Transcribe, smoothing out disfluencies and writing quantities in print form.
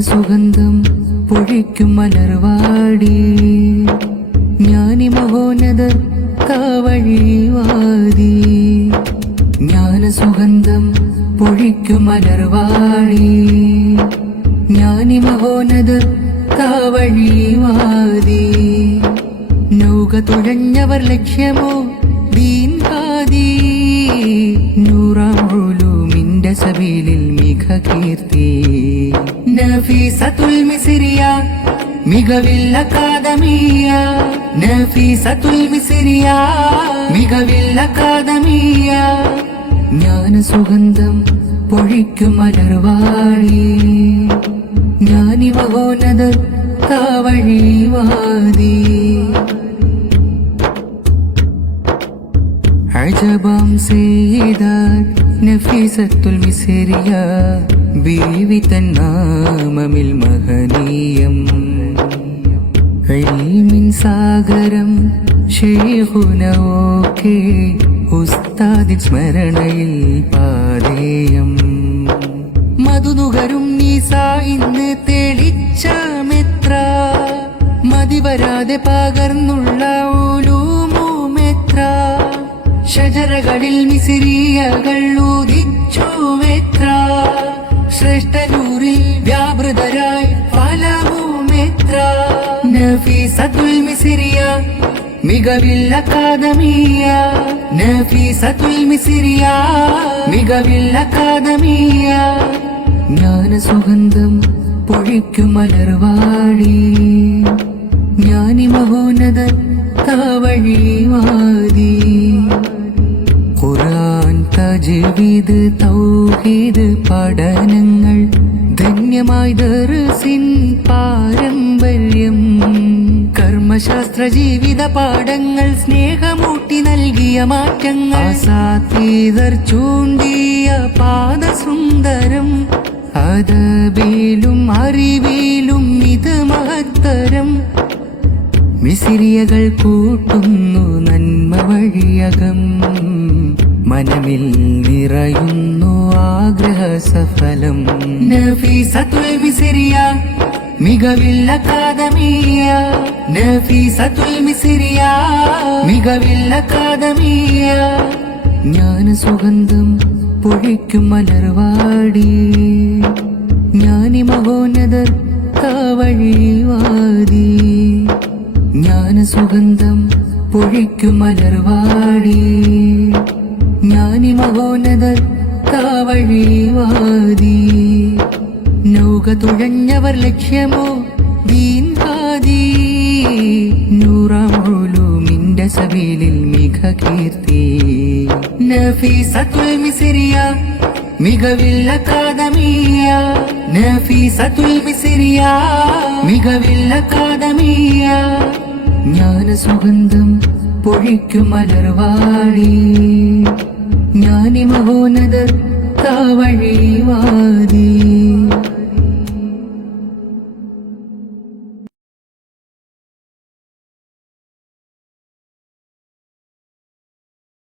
സുഗന്ധം പൊഴിക്കും മലർവാടി ജ്ഞാനി മഹോന്നതർ കാവഴിവാതി ജ്ഞാനസുഗന്ധം പൊഴിക്കും മലർവാടി ജ്ഞാനി മഹോന്നതർ കാവഴിവാതി നൗക തുഴഞ്ഞവർ ലക്ഷ്യമോ ദീൻ ഹാദി നൂറാം ഉലൂമിന്റെ സബീലിൽ മിക കീർത്തി നഫീസത്തുൽ മിസ്രിയ മികവിൽ അക്കാദമിയ നഫീസത്തുൽ മിസ്രിയ മികവിൽ അക്കാദമിയ ജ്ഞാനസുഗന്ധം പൊഴിക്കും മലർവാടി ജ്ഞാനി മഹോന്നതർ കാവഴിവാതി അജബാം സയ്യിദാത്ത് നഫീസത്തുൽ മിസ്രിയ ബീവി തന്നാമമിൽ മഹനീയം ഇൽമിൻ സാഗരം ശൈഖുന ഓക്കെ ഉസ്താദിൻ സ്മരണയിൽ പാദേയം മധുനുകരും നീസ ഇന്ന് തെളിച്ചമെത്ര മതിവരാതെ പകർന്നുള്ള ഉലൂമുമെത്ര ഷജറകളിൽ മിസ്രിയകൾ ഉദിച്ചുവെത്ര ശ്രേഷ്ഠനൂറിൽ വ്യാപൃതരായി ഫലവുമെത്ര നഫീസത്തുൽ മിസ്രിയ മികവിൽ അക്കാദമിയ നഫീസത്തുൽ മിസ്രിയ മികവിൽ അക്കാദമിയ ജ്ഞാനസുഗന്ധം പൊഴിക്കും മലർവാടി ജ്ഞാനി മഹോന്നതർ കാവഴിവാതി ഖുർആൻ തജ്വീദ് തൗഹീദ് പഠനങ്ങൾ ധന്യമായി ദർസിൻ പാരമ്പര്യം കർമ്മശാസ്ത്ര ജീവിത പാഠങ്ങൾ സ്നേഹമൂട്ടി നൽകിയ മാറ്റങ്ങൾ അസാതീതർ ചൂണ്ടിയ പാദസുന്ദരം അദബിലും അറിവിലും ഇത് മഹത്തരം മിസ്രിയകൾ കൂട്ടുന്നു നന്മ വഴിയകം മനമിൽ നിറയുന്നു ആഗ്രഹ സഫലം നഫീസത്തുൽ മിസ്രിയ മികവിൽ അക്കാദമിയ നഫീസത്തുൽ മിസ്രിയ മികവിൽ അക്കാദമിയ ജ്ഞാനസുഗന്ധം പൊഴിക്കും മലർവാടി ജ്ഞാനി മഹോന്നതർ കാവഴിവാതി ജ്ഞാനസുഗന്ധം പൊഴിക്കും മലർവാടി ജ്ഞാനി മഹോന്നതർ കാവഴിവാതി നൗക തുഴഞ്ഞവർ ലക്ഷ്യമോ ദീൻ ഹാദി നൂറാം ഉലൂമിന്റെ സബീലിൽ മിക കീർത്തി നഫീസത്തുൽ മിസ്രിയ മികവിൽ അക്കാദമിയ നഫീസത്തുൽ മിസ്രിയ മികവിൽ അക്കാദമിയ ജ്ഞാനസുഗന്ധം പൊഴിക്കും മലർവാടി ജ്ഞാനി മഹോന്നതർ കാവഴിവാതി